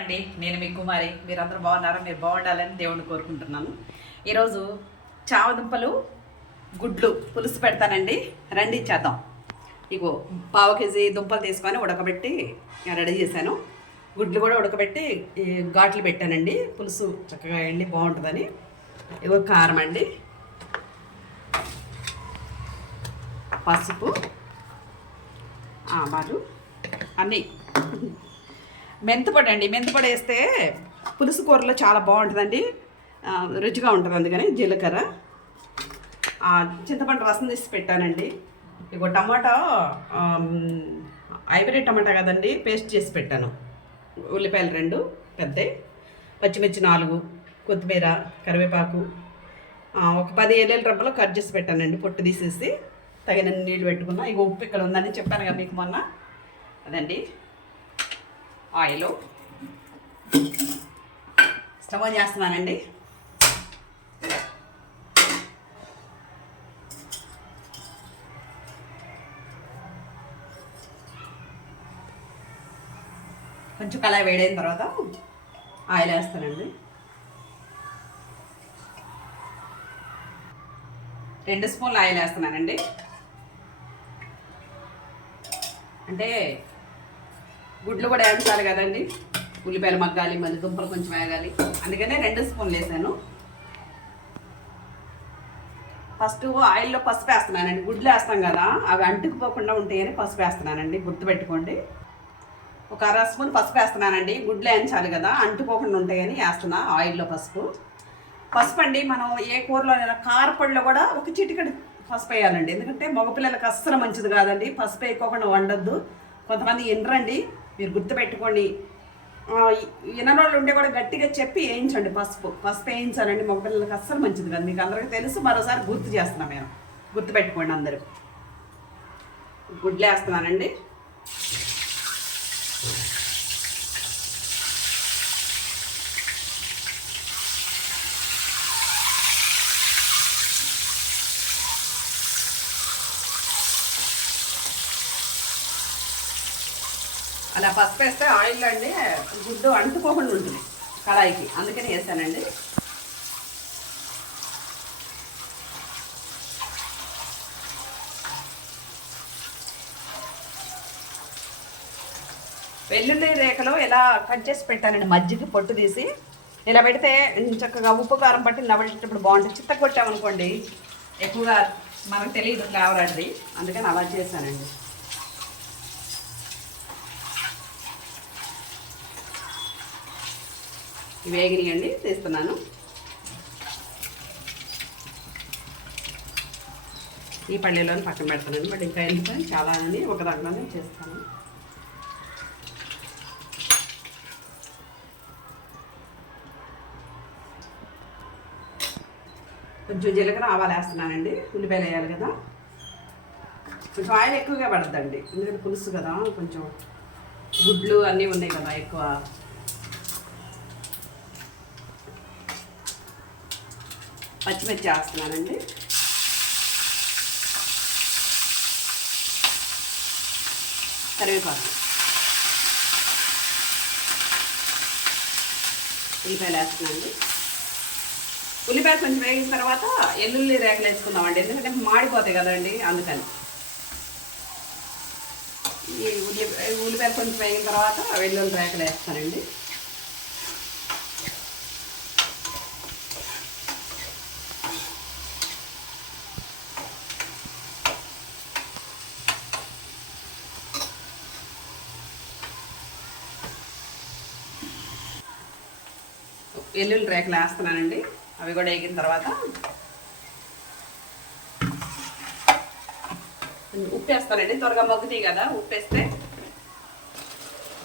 అండి నేను మీ కుమారి. మీరందరూ బాగున్నారా? మీరు బాగుండాలని దేవుణ్ణి కోరుకుంటున్నాను. ఈరోజు చామదుంపలు గుడ్లు పులుసు పెడతానండి. రండి చేద్దాం. ఇగో పావు కేజీ దుంపలు తీసుకొని ఉడకబెట్టి రెడీ చేశాను. గుడ్లు కూడా ఉడకబెట్టి ఘాట్లు పెట్టానండి. పులుసు చక్కగా ఎండి బాగుంటుందని. ఇగో కారం అండి, పసుపు, ఆవాలు అన్నీ, మెంతిపొడి అండి. మెంతిపొడి వేస్తే పులుసు కూరలో చాలా బాగుంటుందండి, రుచిగా ఉంటుంది. అందుకని జీలకర్ర, చింతపండు రసం తీసి పెట్టానండి. ఇగో టమాటా, హైబ్రిడ్ టమాటా కదండి, పేస్ట్ చేసి పెట్టాను. ఉల్లిపాయలు 2 పెద్దవి, పచ్చిమిర్చి 4, కొత్తిమీర, కరివేపాకు, ఒక 10 ఎల్లుల్లి రబ్బలు కట్ చేసి పెట్టానండి. పొట్టు తీసేసి తగినన్ని నీళ్ళు పెట్టుకున్నా. ఇక ఉప్పు ఇక్కడ ఉందని చెప్పాను కదా మీకు మొన్న, అదండి. ఆయిల్ స్టవ్ ఆన్ చేస్తున్నానండి. కొంచెం కళాయి వేడైన తర్వాత ఆయిల్ వేస్తానండి. 2 స్పూన్లు ఆయిల్ వేస్తున్నానండి. అంటే గుడ్లు కూడా వేయించాలి కదండి, ఉల్లిపాయలు మగ్గాలి, మళ్ళీ దుంపలు కొంచెం వేగాలి, అందుకనే 2 స్పూన్లు వేసాను. ఫస్ట్ ఆయిల్లో పసుపు వేస్తున్నానండి. గుడ్లు వేస్తాం కదా, అవి అంటుకుపోకుండా ఉంటాయని పసుపు వేస్తున్నానండి, గుర్తుపెట్టుకోండి. ఒక 1/2 స్పూన్ పసుపు వేస్తున్నానండి. గుడ్లు వేయించాలి కదా, అంటుకోకుండా ఉంటాయని వేస్తున్నా ఆయిల్లో పసుపు. పసుపు అండి, మనం ఏ కూరలో కారపొడిలో కూడా ఒక చిటికెడు పసుపు వేయాలండి. ఎందుకంటే మగపిల్లలకు అస్సలు మంచిది కాదండి పసుపు వేయకోకుండా వండొద్దు. కొంతమంది వినరండి, మీరు గుర్తుపెట్టుకోండి. వినరోళ్ళు ఉంటే కూడా గట్టిగా చెప్పి వేయించండి. పసుపు వేయించాలండి, మగపిల్లలకు అస్సలు మంచిది కాదు. మీకు అందరికీ తెలుసు, మరోసారి గుర్తు చేస్తున్నాం మేము, గుర్తుపెట్టుకోండి అందరూ. గుడ్లు వేస్తున్నానండి. అలా పసుపు వేస్తే ఆయిల్లో అండి గుడ్డు అంటుకోకుండా ఉంటుంది కళాయికి, అందుకని వేసానండి. వెల్లుల్లి రేఖలు ఇలా కట్ చేసి పెట్టానండి, మజ్జిగ పొట్టు తీసి. ఇలా పెడితే చక్కగా ఉప్పు కారం పట్టి నవ్వేటప్పుడు బాగుంటుంది. చిత్త కొట్టామనుకోండి ఎక్కువగా మనకు తెలియదు ఫ్లేవర్ అది, అందుకని అలా చేశానండి. ఇవి వేగినాయండి, తీస్తున్నాను. ఈ పళ్ళెలోని పక్కన పెడతానండి. బట్ ఇంకా ఎందుకని చాలా అని ఒక దాంట్లోనే చేస్తాను. కొంచెం జీలకర్ర ఆవాలు వేస్తున్నానండి. ఉల్లిపాయలు వేయాలి కదా, కొంచెం ఆయిల్ ఎక్కువగా పడద్దండి, ఎందుకంటే పులుసు కదా, కొంచెం గుడ్లు అన్నీ ఉన్నాయి కదా ఎక్కువ. పచ్చిమిర్చి వేస్తున్నానండి. కరివేపాకు, ఉల్లిపాయలు వేస్తున్నానండి. ఉల్లిపాయలు కొంచెం వేగిన తర్వాత వెల్లుల్లి రేఖలు వేసుకుందామండి, ఎందుకంటే మాడిపోతాయి కదండి, అందుకని. ఈ ఉల్లిపాయలు కొంచెం వేగిన తర్వాత వెల్లుల్లి రేఖలు వేస్తానండి. వెల్లుల్లి రేఖలు వేస్తున్నానండి. అవి కూడా వేగిన తర్వాత ఉప్పు వేస్తానండి. త్వరగా మగ్గుతాయి కదా, ఉప్పు వేస్తే.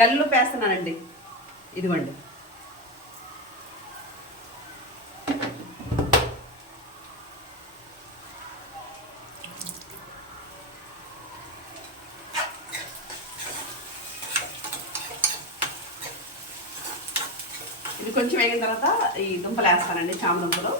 గల్లుప్పు వేస్తున్నానండి, ఇదిగోండి. ఇది కొంచెం వేగిన తర్వాత ఈ దుంపలు వేస్తానండి, చామదుంపలు.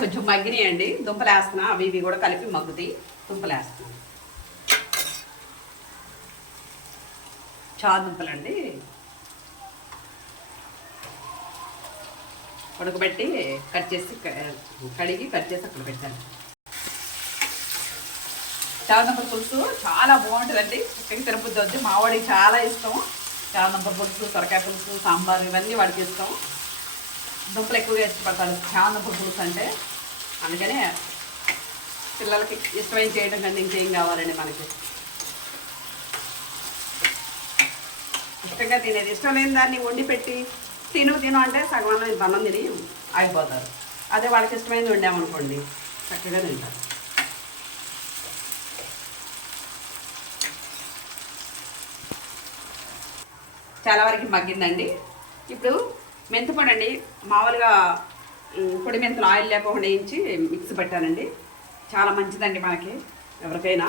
కొంచెం మగ్గినాయండి. దుంపలు వేస్తున్నా, అవి ఇవి కూడా కలిపి మగ్గుతాయి. దుంపలు వేస్తున్నాను. చారు దుంపలండి ఉడకబెట్టి కట్ చేసి కడిగి కట్ చేసి అక్కడ పెట్టాను. చామదుంపల పులుసు చాలా బాగుంటుందండి. చిక్కకి తిరుపతి వద్దు, మా వాడికి చాలా ఇష్టం. చామదుంపల పులుసు, సొరకాయ పులుసు, సాంబార్ ఇవన్నీ వాడికి ఇష్టం. దుంపలు ఎక్కువగా ఇష్టపడతాడు చామదుంపల పులుసు అంటే. అందుకనే పిల్లలకి ఇష్టమైన చేయడం కంటే ఇంకేం కావాలండి మనకి. ఇష్టంగా తినేది, ఇష్టం లేని దాన్ని వండి పెట్టి తిను అంటే సగం అన్నం తిని ఆగిపోతారు. అదే వాళ్ళకి ఇష్టమైనది వండామనుకోండి చక్కగా తింటారు. చాలా వరకు మగ్గిందండి. ఇప్పుడు మెంతిపొడి అండి, మామూలుగా పొడి మెంతులు ఆయిల్ లేకుండా వేయించి మిక్సీ పెట్టానండి. చాలా మంచిదండి మనకి ఎవరికైనా.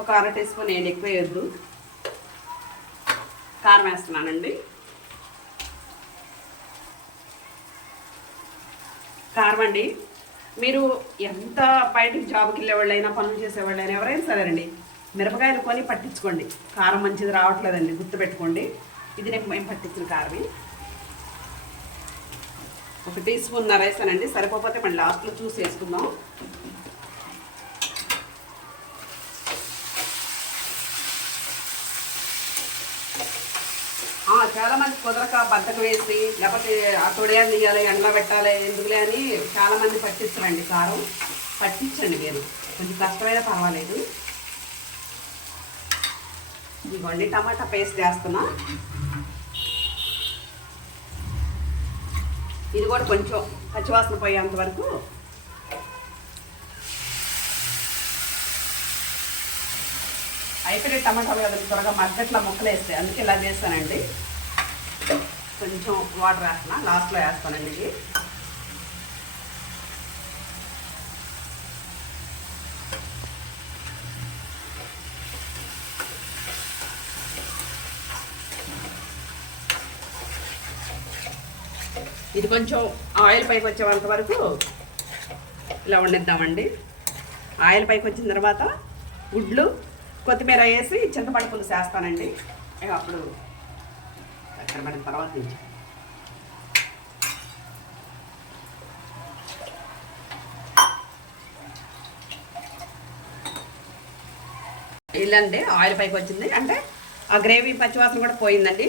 ఒక 1/2 టీ స్పూన్ వేయండి, ఎక్కువ వేయొద్దు. కారం వేస్తున్నానండి. కారం అండి, మీరు ఎంత బయటికి జాబ్కి వెళ్ళేవాళ్ళైనా పనులు చేసేవాళ్ళైనా ఎవరైనా సరేనండి, మిరపకాయలు కొని పట్టించుకోండి. కారం మంచిది రావట్లేదండి, గుర్తుపెట్టుకోండి. ఇది మేము పట్టించిన కారమే. 1 టీ స్పూన్ వేసానండి. సరిపోతే మళ్ళీ లాస్ట్లో చూసి వేసుకుందాం. చాలామంది కుదరక బద్దకు వేసి లేకపోతే ఆ తొడియాలు తీయాలి, ఎండలో పెట్టాలి, ఎందుకులే అని చాలామంది పట్టిస్తారండి. కారం పట్టించండి మీరు, కొంచెం కష్టమైనా పర్వాలేదు. ఇదిగోండి టమాటా పేస్ట్ వేస్తున్నా. ఇది కూడా కొంచెం పచ్చివాసన పోయేంత వరకు అయిపోయిన టమాటాలు కదా త్వరగా మగ్గట్లా ముక్కలు వేస్తాయి, అందుకే ఇలా చేస్తానండి. కొంచెం వాటర్ వేస్తున్నా, లాస్ట్లో వేస్తానండి. ఇది కొంచెం ఆయిల్ పైకి వచ్చేంత వరకు ఇలా వండిద్దామండి. ఆయిల్ పైకి వచ్చిన తర్వాత గుడ్లు, కొత్తిమీర వేసి చింతపండు పులుసు వేస్తానండి. అప్పుడు ఎక్కడ పడిన తర్వాత నుంచి ఇల్లండి ఆయిల్ పైకి వచ్చింది అంటే ఆ గ్రేవీ పచ్చివాసన కూడా పోయిందండి.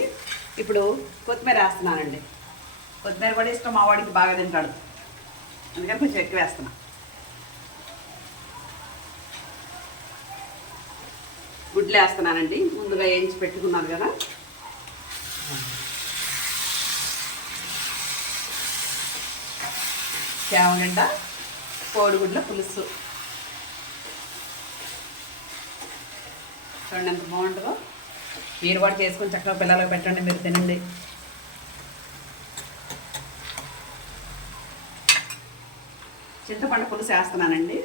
ఇప్పుడు కొత్తిమీర వేస్తున్నానండి. కొత్తిమీర కూడా ఇష్టం, మా వాడికి బాగా తింటాడు, అందుకని కొంచెం ఎక్కువ వేస్తున్నా. గుడ్లు వేస్తున్నానండి, ముందుగా వేయించి పెట్టుకున్నాను కదా. చామగడ్డ కోడిగుడ్ల పులుసు చూడండి ఎంత బాగుంటుందో. మీరు కూడా చేసుకొని చక్కగా పిల్లలకు పెట్టండి, మీరు తినండి. చింతపండు పులుసు వేస్తున్నానండి.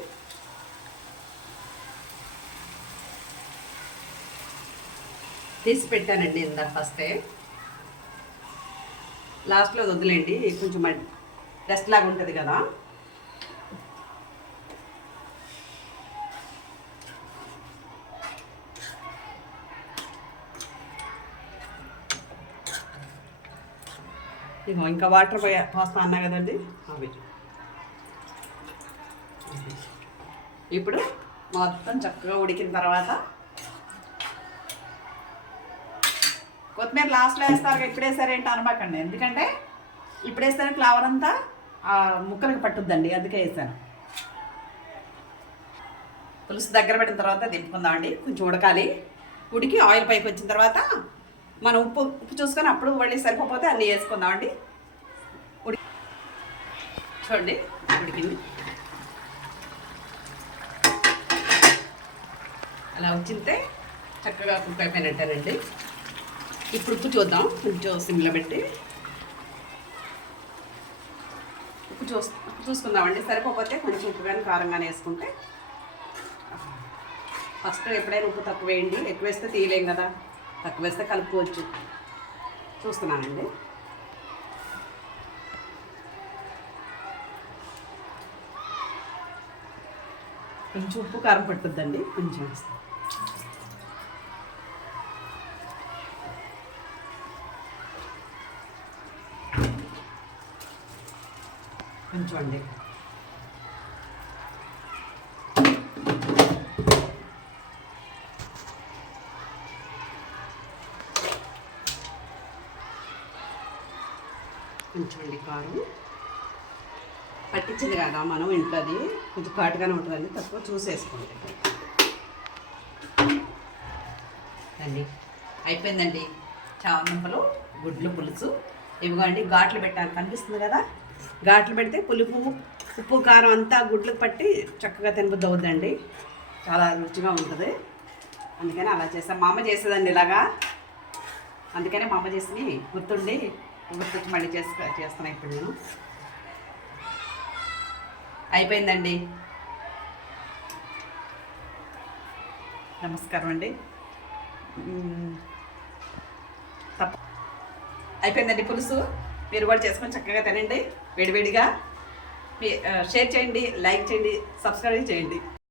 తీసి పెట్టానండి ఇందాక ఫస్టే, లాస్ట్లో వదిలేండి, కొంచెం డస్ట్ లాగా ఉంటుంది కదా. ఇగో ఇంకా వాటర్ పోస్తా అన్నా కదండి అవి. ఇప్పుడు మొత్తం చక్కగా ఉడికిన తర్వాత కొత్తిమీర లాస్ట్లో వేస్తారు, ఇప్పుడు వేసారేంటి అనమాకండి. ఎందుకంటే ఇప్పుడు వేస్తే ఫ్లవర్ అంతా ముక్కలకు పట్టుద్దండి, అందుకే వేసాను. పులుసు దగ్గర పెట్టిన తర్వాత దింపుకుందామండి. కొంచెం ఉడకాలి. ఉడికి ఆయిల్ పైకి వచ్చిన తర్వాత మనం ఉప్పు చూసుకొని అప్పుడు మళ్ళీ సరిపోతే అన్నీ వేసుకుందామండి. చూడండి ఉడికింది, అలా వచ్చింటే చక్కగా కుక్ అయిపోయినట్టేనండి. ఇప్పుడు ఉప్పు చూద్దాం, కొంచెం సిమ్లో పెట్టి ఉప్పు చూసుకుందామండి. సరిపోతే కొంచెం ఉప్పు కానీ కారం కానీ వేసుకుంటే. ఫస్ట్ ఎప్పుడైనా ఉప్పు తక్కువ వేయండి, ఎక్కువ వేస్తే తీయలేం కదా, తక్కువ వేస్తే కలుపుకోవచ్చు. చూస్తున్నానండి. కొంచెం ఉప్పు కారం పట్టుద్దండి, కొంచెం వేస్తాం. కొంచెం అండి. కొంచెం అండి కారం పట్టించింది కదా మనం ఇంట్లో, అది కొంచెం ఘాటుగానే ఉంటుందండి, తక్కువ చూసేసుకోండి అండి. అయిపోయిందండి చామంతులు గుడ్లు పులుసు. ఇవిగోండి ఘాట్లు పెట్టాలి, కనిపిస్తుంది కదా, ఘాట్లు పెడితే పులుపు ఉప్పు కారం అంతా గుడ్లకు పట్టి చక్కగా తినబుద్ధి అవుద్దండి, చాలా రుచిగా ఉంటుంది. అందుకని అలా చేస్తాం. మా అమ్మ చేసేదండి ఇలాగా, అందుకనే మా అమ్మ చేసి గుర్తొచ్చి మళ్ళీ చేస్తాను ఇప్పుడు నేను. అయిపోయిందండి. నమస్కారం అండి. అయిపోయిందండి పులుసు. మీరు కూడా చేసుకొని చక్కగా తినండి వేడివేడిగా. షేర్ చేయండి, లైక్ చేయండి, సబ్స్క్రైబ్ చేయండి.